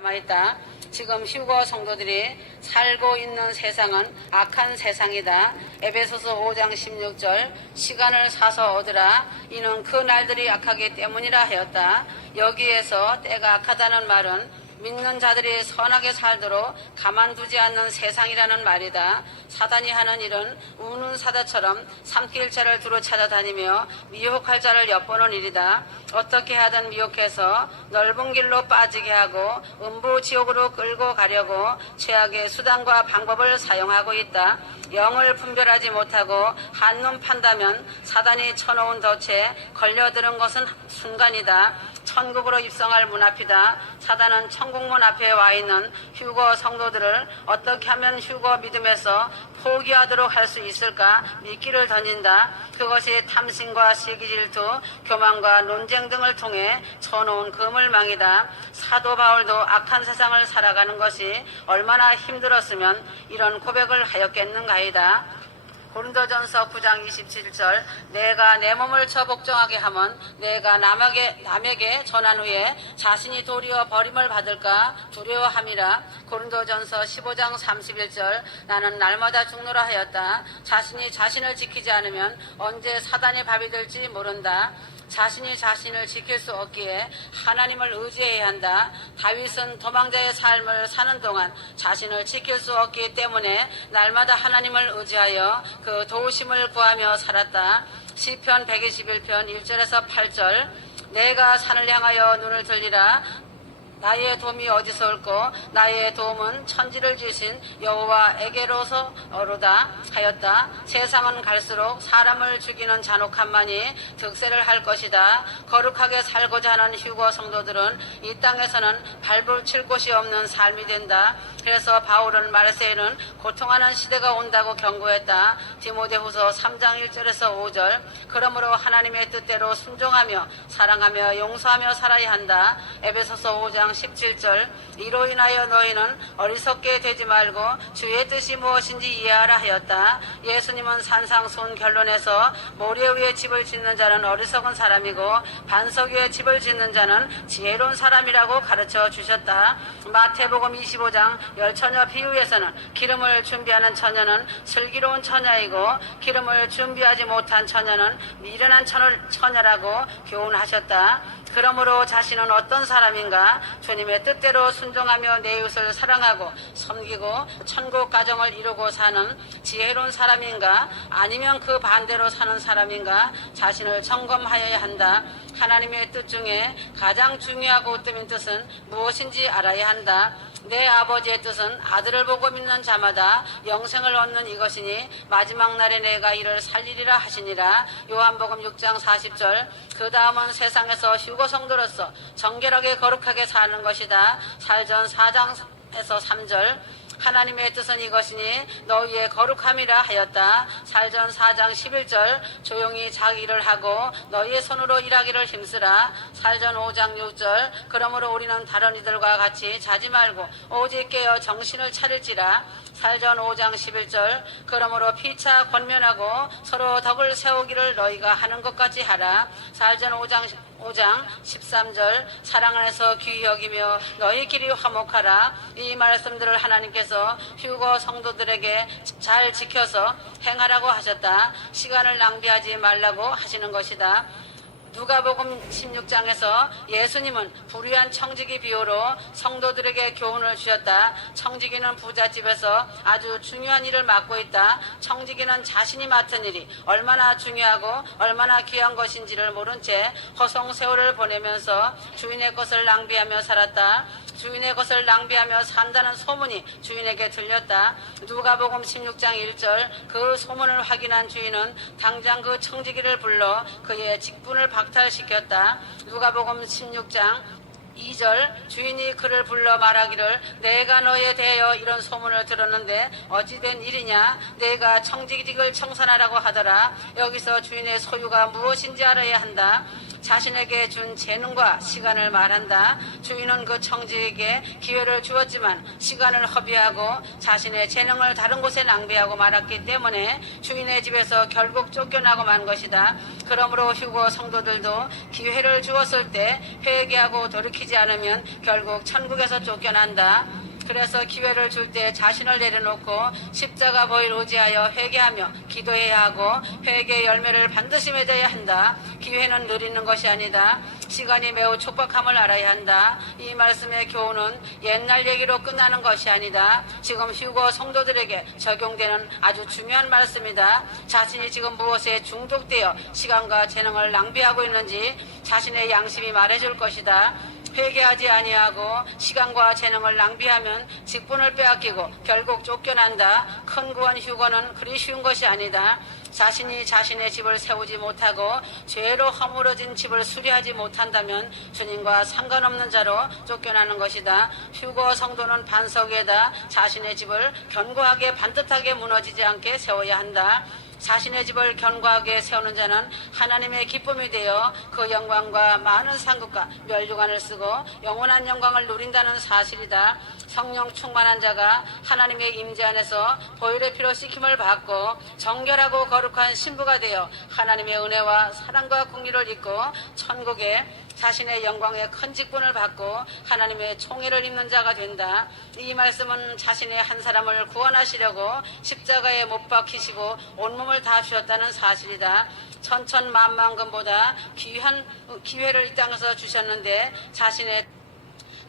남아있다. 지금 휴거 성도들이 살고 있는 세상은 악한 세상이다. 에베소서 5장 16절 시간을 사서 얻으라. 이는 그 날들이 악하기 때문이라 하였다. 여기에서 때가 악하다는 말은 믿는 자들이 선하게 살도록 가만두지 않는 세상이라는 말이다. 사단이 하는 일은 우는 사자처럼 삼킬 자를 두루 찾아다니며 미혹할 자를 엿보는 일이다. 어떻게 하든 미혹해서 넓은 길로 빠지게 하고 음부 지옥으로 끌고 가려고 최악의 수단과 방법을 사용하고 있다. 영을 분별하지 못하고 한눈 판다면 사단이 쳐놓은 덫에 걸려드는 것은 순간이다. 천국으로 입성할 문 앞이다. 사단은 천국문 앞에 와 있는 휴거 성도들을 어떻게 하면 휴거 믿음에서 포기하도록 할 수 있을까 미끼를 던진다. 그것이 탐심과 시기 질투, 교만과 논쟁 등을 통해 쳐놓은 그물망이다. 사도 바울도 악한 세상을 살아가는 것이 얼마나 힘들었으면 이런 고백을 하였겠는가이다. 고린도전서 9장 27절 내가 내 몸을 쳐 복종하게 하면 내가 남에게 전한 후에 자신이 도리어 버림을 받을까 두려워함이라. 고린도전서 15장 31절 나는 날마다 죽노라 하였다. 자신이 자신을 지키지 않으면 언제 사단의 밥이 될지 모른다. 자신이 자신을 지킬 수 없기에 하나님을 의지해야 한다. 다윗은 도망자의 삶을 사는 동안 자신을 지킬 수 없기 때문에 날마다 하나님을 의지하여 그 도우심을 구하며 살았다. 시편 121편 1절에서 8절 내가 산을 향하여 눈을 들리라. 나의 도움이 어디서 올꼬 나의 도움은 천지를 지으신 여호와에게로서 오로다 하였다. 세상은 갈수록 사람을 죽이는 잔혹함만이 득세를 할 것이다. 거룩하게 살고자 하는 휴거 성도들은 이 땅에서는 발을 칠 곳이 없는 삶이 된다. 그래서 바울은 마르세유는 고통하는 시대가 온다고 경고했다. 디모데후서 3장 1절에서 5절 그러므로 하나님의 뜻대로 순종하며 사랑하며 용서하며 살아야 한다. 에베소서 5장 17절 이로 인하여 너희는 어리석게 되지 말고 주의 뜻이 무엇인지 이해하라 하였다. 예수님은 산상수훈 결론에서 모래 위에 집을 짓는 자는 어리석은 사람이고 반석 위에 집을 짓는 자는 지혜로운 사람이라고 가르쳐 주셨다. 마태복음 25장 열처녀 비유에서는 기름을 준비하는 처녀는 슬기로운 처녀이고 기름을 준비하지 못한 처녀는 미련한 처녀라고 교훈하셨다. 그러므로 자신은 어떤 사람인가? 주님의 뜻대로 순종하며 내 이웃을 사랑하고 섬기고 천국 가정을 이루고 사는 지혜로운 사람인가? 아니면 그 반대로 사는 사람인가? 자신을 점검하여야 한다. 하나님의 뜻 중에 가장 중요하고 으뜸인 뜻은 무엇인지 알아야 한다. 내 아버지의 뜻은 아들을 보고 믿는 자마다 영생을 얻는 이것이니 마지막 날에 내가 이를 살리리라 하시니라. 요한복음 6장 40절 그 다음은 세상에서 휴거 성도로서 정결하게 거룩하게 사는 것이다. 사전 4장에서 3절 하나님의 뜻은 이것이니 너희의 거룩함이라 하였다. 살전 4장 11절 조용히 자기 일을 하고 너희의 손으로 일하기를 힘쓰라. 살전 5장 6절 그러므로 우리는 다른 이들과 같이 자지 말고 오직 깨어 정신을 차릴지라. 살전 5장 11절 그러므로 피차 권면하고 서로 덕을 세우기를 너희가 하는 것 같이 하라. 살전 5장 13절 사랑 안에서 귀히 여기며 너희끼리 화목하라. 이 말씀들을 하나님께서 휴거 성도들에게 잘 지켜서 행하라고 하셨다. 시간을 낭비하지 말라고 하시는 것이다. 누가복음 16장에서 예수님은 불의한 청지기 비유로 성도들에게 교훈을 주셨다. 청지기는 부잣집에서 아주 중요한 일을 맡고 있다. 청지기는 자신이 맡은 일이 얼마나 중요하고 얼마나 귀한 것인지를 모른 채 허송세월을 보내면서 주인의 것을 낭비하며 살았다. 주인의 것을 낭비하며 산다는 소문이 주인에게 들렸다. 누가복음 16장 1절 그 소문을 확인한 주인은 당장 그 청지기를 불러 그의 직분을 박탈시켰다. 누가복음 16장 2절 주인이 그를 불러 말하기를 내가 너에 대하여 이런 소문을 들었는데 어찌된 일이냐. 내가 청지기직을 청산하라고 하더라. 여기서 주인의 소유가 무엇인지 알아야 한다. 자신에게 준 재능과 시간을 말한다. 주인은 그 청지에게 기회를 주었지만 시간을 허비하고 자신의 재능을 다른 곳에 낭비하고 말았기 때문에 주인의 집에서 결국 쫓겨나고 만 것이다. 그러므로 휴거 성도들도 기회를 주었을 때 회개하고 돌이키지 않으면 결국 천국에서 쫓겨난다. 그래서 기회를 줄 때 자신을 내려놓고 십자가 보일 의지하여 회개하며 기도해야 하고 회개의 열매를 반드시 맺어야 한다. 기회는 느리는 것이 아니다. 시간이 매우 촉박함을 알아야 한다. 이 말씀의 교훈은 옛날 얘기로 끝나는 것이 아니다. 지금 휴거 성도들에게 적용되는 아주 중요한 말씀이다. 자신이 지금 무엇에 중독되어 시간과 재능을 낭비하고 있는지 자신의 양심이 말해줄 것이다. 회개하지 아니하고 시간과 재능을 낭비하면 직분을 빼앗기고 결국 쫓겨난다. 큰 구원 휴거는 그리 쉬운 것이 아니다. 자신이 자신의 집을 세우지 못하고 죄로 허물어진 집을 수리하지 못한다면 주님과 상관없는 자로 쫓겨나는 것이다. 휴거 성도는 반석 위에다 자신의 집을 견고하게 반듯하게 무너지지 않게 세워야 한다. 자신의 집을 견고하게 세우는 자는 하나님의 기쁨이 되어 그 영광과 많은 상급과 멸류관을 쓰고 영원한 영광을 누린다는 사실이다. 성령 충만한 자가 하나님의 임재 안에서 보혈의 피로 씻김을 받고 정결하고 거룩한 신부가 되어 하나님의 은혜와 사랑과 긍휼을 입고 천국에 자신의 영광의 큰 직분을 받고 하나님의 총애를 입는 자가 된다. 이 말씀은 자신의 한 사람을 구원하시려고 십자가에 못 박히시고 온몸을 다 주셨다는 사실이다. 천천만만금보다 귀한 기회를 이 땅에서 주셨는데 자신의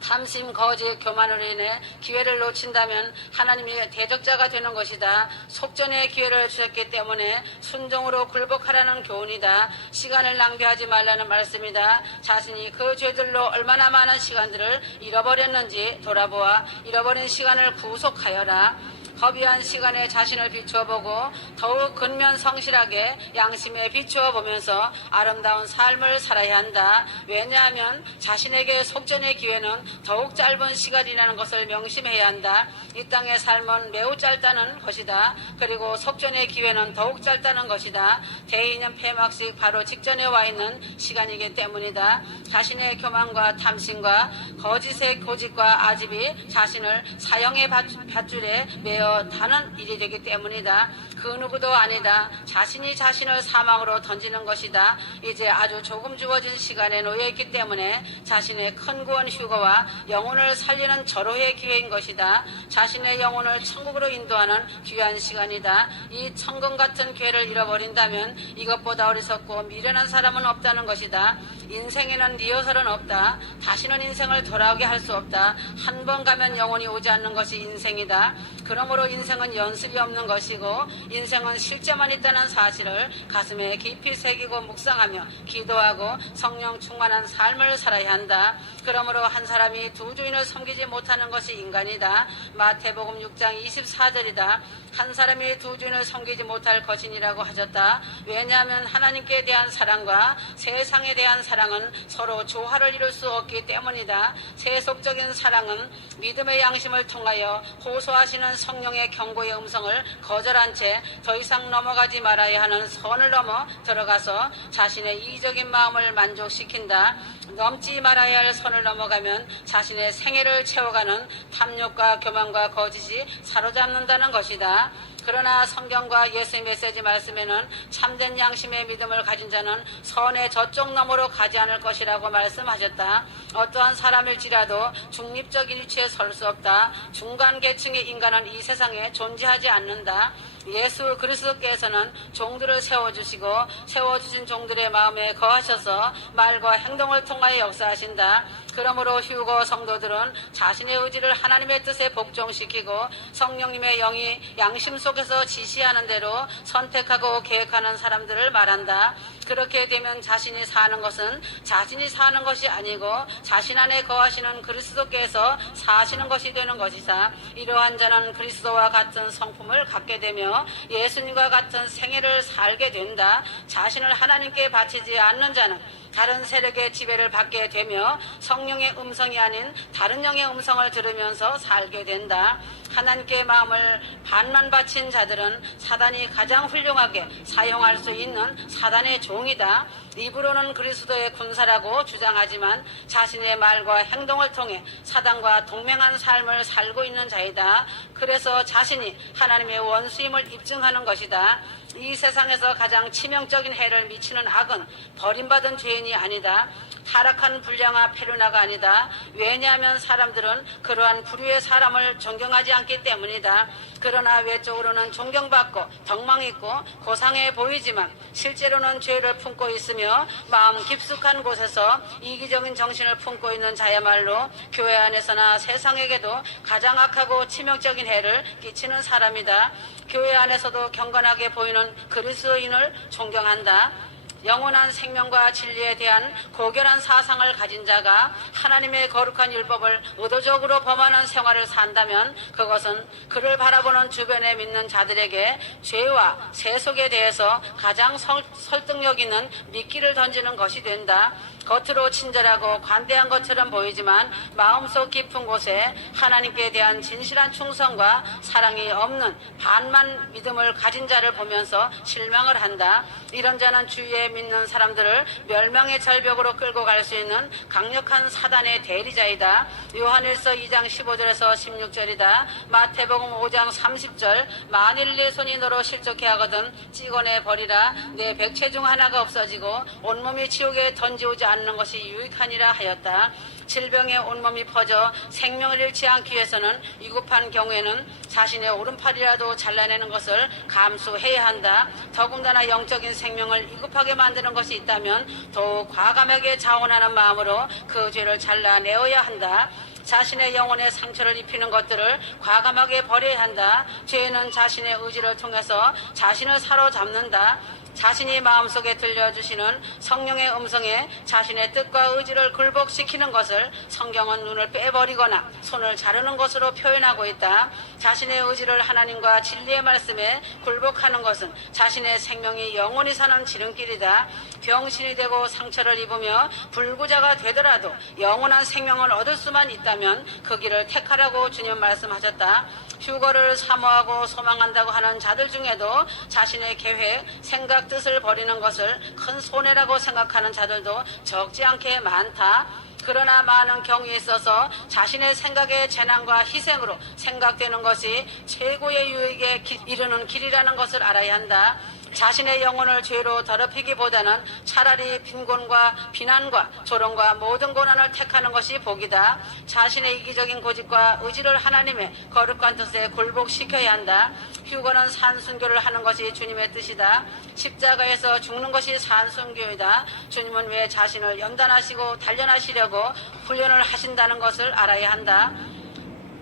탐심, 거짓, 교만으로 인해 기회를 놓친다면 하나님이 대적자가 되는 것이다. 속전의 기회를 주셨기 때문에 순종으로 굴복하라는 교훈이다. 시간을 낭비하지 말라는 말씀이다. 자신이 그 죄들로 얼마나 많은 시간들을 잃어버렸는지 돌아보아 잃어버린 시간을 구속하여라. 허비한 시간에 자신을 비추어보고 더욱 근면 성실하게 양심에 비추어 보면서 아름다운 삶을 살아야 한다. 왜냐하면 자신에게 속전의 기회는 더욱 짧은 시간이라는 것을 명심해야 한다. 이 땅의 삶은 매우 짧다는 것이다. 그리고 속전의 기회는 더욱 짧다는 것이다. 대이년 폐막식 바로 직전에 와 있는 시간이기 때문이다. 자신의 교만과 탐심과 거짓의 고집과 아집이 자신을 사형의 밧줄에 매어 다는 일이 되기 때문이다. 그 누구도 아니다. 자신이 자신을 사망으로 던지는 것이다. 이제 아주 조금 주어진 시간에 놓여있기 때문에 자신의 큰 구원 휴거와 영혼을 살리는 절호의 기회인 것이다. 자신의 영혼을 천국으로 인도하는 귀한 시간이다. 이 천금 같은 기회를 잃어버린다면 이것보다 어리석고 미련한 사람은 없다는 것이다. 인생에는 리허설은 없다. 다시는 인생을 돌아오게 할 수 없다. 한 번 가면 영혼이 오지 않는 것이 인생이다. 그러므로 인생은 연습이 없는 것이고 인생은 실제만 있다는 사실을 가슴에 깊이 새기고 묵상하며 기도하고 성령 충만한 삶을 살아야 한다. 그러므로 한 사람이 두 주인을 섬기지 못하는 것이 인간이다. 마태복음 6장 24절이다. 한 사람이 두 주인을 섬기지 못할 것이니라고 하셨다. 왜냐하면 하나님께 대한 사랑과 세상에 대한 사랑은 서로 조화를 이룰 수 없기 때문이다. 세속적인 사랑은 믿음의 양심을 통하여 호소하시는 성령의 경고의 음성을 거절한 채 더 이상 넘어가지 말아야 하는 선을 넘어 들어가서 자신의 이기적인 마음을 만족시킨다. 넘지 말아야 할 선을 넘어가면 자신의 생애를 채워가는 탐욕과 교만과 거짓이 사로잡는다는 것이다. 그러나 성경과 예수의 메시지 말씀에는 참된 양심의 믿음을 가진 자는 선의 저쪽 너머로 가지 않을 것이라고 말씀하셨다. 어떠한 사람일지라도 중립적인 위치에 설 수 없다. 중간 계층의 인간은 이 세상에 존재하지 않는다. 예수 그리스도께서는 종들을 세워주시고 세워주신 종들의 마음에 거하셔서 말과 행동을 통하여 역사하신다. 그러므로 휴거 성도들은 자신의 의지를 하나님의 뜻에 복종시키고 성령님의 영이 양심 속에서 지시하는 대로 선택하고 계획하는 사람들을 말한다. 그렇게 되면 자신이 사는 것은 자신이 사는 것이 아니고 자신 안에 거하시는 그리스도께서 사시는 것이 되는 것이다. 이러한 자는 그리스도와 같은 성품을 갖게 되며 예수님과 같은 생애를 살게 된다. 자신을 하나님께 바치지 않는 자는 다른 세력의 지배를 받게 되며 성령의 음성이 아닌 다른 영의 음성을 들으면서 살게 된다. 하나님께 마음을 반만 바친 자들은 사단이 가장 훌륭하게 사용할 수 있는 사단의 종이다. 입으로는 그리스도의 군사라고 주장하지만 자신의 말과 행동을 통해 사단과 동맹한 삶을 살고 있는 자이다. 그래서 자신이 하나님의 원수임을 입증하는 것이다. 이 세상에서 가장 치명적인 해를 미치는 악은 버림받은 죄인이 아니다. 타락한 불량아 페르나가 아니다. 왜냐하면 사람들은 그러한 부류의 사람을 존경하지 않기 때문이다. 그러나 외적으로는 존경받고 덕망 있고 고상해 보이지만 실제로는 죄를 품고 있으며 마음 깊숙한 곳에서 이기적인 정신을 품고 있는 자야말로 교회 안에서나 세상에게도 가장 악하고 치명적인 해를 끼치는 사람이다. 교회 안에서도 경건하게 보이는 그리스도인을 존경한다. 영원한 생명과 진리에 대한 고결한 사상을 가진 자가 하나님의 거룩한 율법을 의도적으로 범하는 생활을 산다면 그것은 그를 바라보는 주변에 믿는 자들에게 죄와 세속에 대해서 가장 설득력 있는 미끼를 던지는 것이 된다. 겉으로 친절하고 관대한 것처럼 보이지만 마음속 깊은 곳에 하나님께 대한 진실한 충성과 사랑이 없는 반만 믿음을 가진 자를 보면서 실망을 한다. 이런 자는 주위에 믿는 사람들을 멸망의 절벽으로 끌고 갈 수 있는 강력한 사단의 대리자이다. 요한일서 2장 15절에서 16절이다. 마태복음 5장 30절 만일 내 손이 너로 실족해 하거든 찍어내 버리라. 내 백체 중 하나가 없어지고 온몸이 지옥에 던지오지 않는 것이 유익하니라 하였다. 질병에 온몸이 퍼져 생명을 잃지 않기 위해서는 위급한 경우에는 자신의 오른팔이라도 잘라내는 것을 감수해야 한다. 더군다나 영적인 생명을 위급하게 만드는 것이 있다면 더욱 과감하게 자원하는 마음으로 그 죄를 잘라내어야 한다. 자신의 영혼에 상처를 입히는 것들을 과감하게 버려야 한다. 죄는 자신의 의지를 통해서 자신을 사로잡는다. 자신이 마음속에 들려주시는 성령의 음성에 자신의 뜻과 의지를 굴복시키는 것을 성경은 눈을 빼버리거나 손을 자르는 것으로 표현하고 있다. 자신의 의지를 하나님과 진리의 말씀에 굴복하는 것은 자신의 생명이 영원히 사는 지름길이다. 병신이 되고 상처를 입으며 불구자가 되더라도 영원한 생명을 얻을 수만 있다면 그 길을 택하라고 주님 말씀하셨다. 휴거를 사모하고 소망한다고 하는 자들 중에도 자신의 계획, 생각, 뜻을 버리는 것을 큰 손해라고 생각하는 자들도 적지 않게 많다. 그러나 많은 경우에 있어서 자신의 생각의 재난과 희생으로 생각되는 것이 최고의 유익에 이르는 길이라는 것을 알아야 한다. 자신의 영혼을 죄로 더럽히기보다는 차라리 빈곤과 비난과 조롱과 모든 고난을 택하는 것이 복이다. 자신의 이기적인 고집과 의지를 하나님의 거룩한 뜻에 굴복시켜야 한다. 휴거는 산순교를 하는 것이 주님의 뜻이다. 십자가에서 죽는 것이 산순교이다. 주님은 왜 자신을 연단하시고 단련하시려고 훈련을 하신다는 것을 알아야 한다.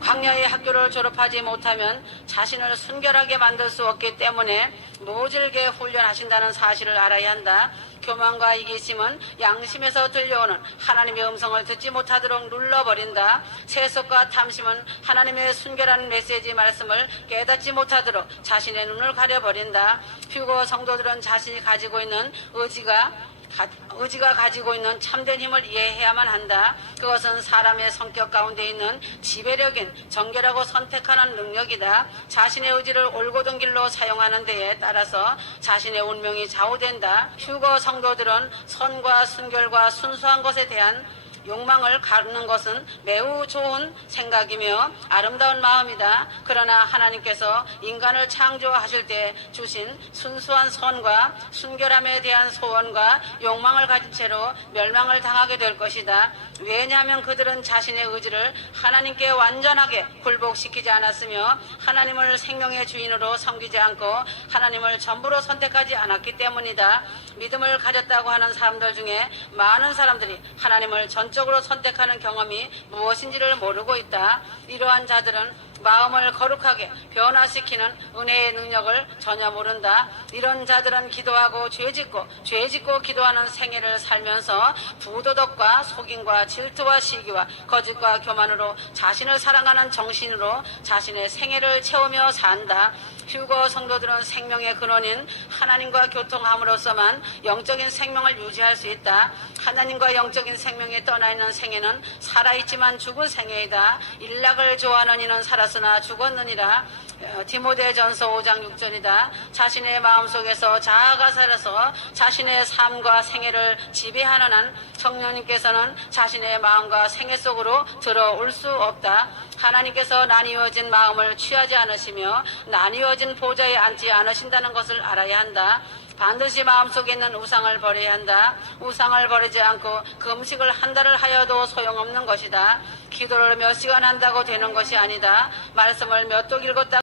광야의 학교를 졸업하지 못하면 자신을 순결하게 만들 수 없기 때문에 모질게 훈련하신다는 사실을 알아야 한다. 교만과 이기심은 양심에서 들려오는 하나님의 음성을 듣지 못하도록 눌러버린다. 세속과 탐심은 하나님의 순결한 메시지 말씀을 깨닫지 못하도록 자신의 눈을 가려버린다. 휴거 성도들은 자신이 가지고 있는 의지가 가지고 있는 참된 힘을 이해해야만 한다. 그것은 사람의 성격 가운데 있는 지배력인 정결하고 선택하는 능력이다. 자신의 의지를 올곧은 길로 사용하는 데에 따라서 자신의 운명이 좌우된다. 휴거 성도들은 선과 순결과 순수한 것에 대한 욕망을 갖는 것은 매우 좋은 생각이며 아름다운 마음이다. 그러나 하나님께서 인간을 창조하실 때 주신 순수한 선과 순결함에 대한 소원과 욕망을 가진 채로 멸망을 당하게 될 것이다. 왜냐하면 그들은 자신의 의지를 하나님께 완전하게 굴복시키지 않았으며 하나님을 생명의 주인으로 섬기지 않고 하나님을 전부로 선택하지 않았기 때문이다. 믿음을 가졌다고 하는 사람들 중에 많은 사람들이 하나님을 전적으로 선택하는 경험이 무엇인지를 모르고 있다. 이러한 자들은 마음을 거룩하게 변화시키는 은혜의 능력을 전혀 모른다. 이런 자들은 기도하고 죄짓고 기도하는 생애를 살면서 부도덕과 속임과 질투와 시기와 거짓과 교만으로 자신을 사랑하는 정신으로 자신의 생애를 채우며 산다. 휴거 성도들은 생명의 근원인 하나님과 교통함으로써만 영적인 생명을 유지할 수 있다. 하나님과 영적인 생명이 떠나 있는 생애는 살아있지만 죽은 생애이다. 일락을 좋아하는 이는 살았으나 죽었느니라. 디모데전서 5장 6절이다. 자신의 마음속에서 자아가 살아서 자신의 삶과 생애를 지배하는 한 성령님께서는 자신의 마음과 생애 속으로 들어올 수 없다. 하나님께서 나뉘어진 마음을 취하지 않으시며 나뉘어진 보좌에 앉지 않으신다는 것을 알아야 한다. 반드시 마음속에 있는 우상을 버려야 한다. 우상을 버리지 않고 금식을 한 달을 하여도 소용없는 것이다. 기도를 몇 시간 한다고 되는 것이 아니다. 말씀을 몇 독 읽었다고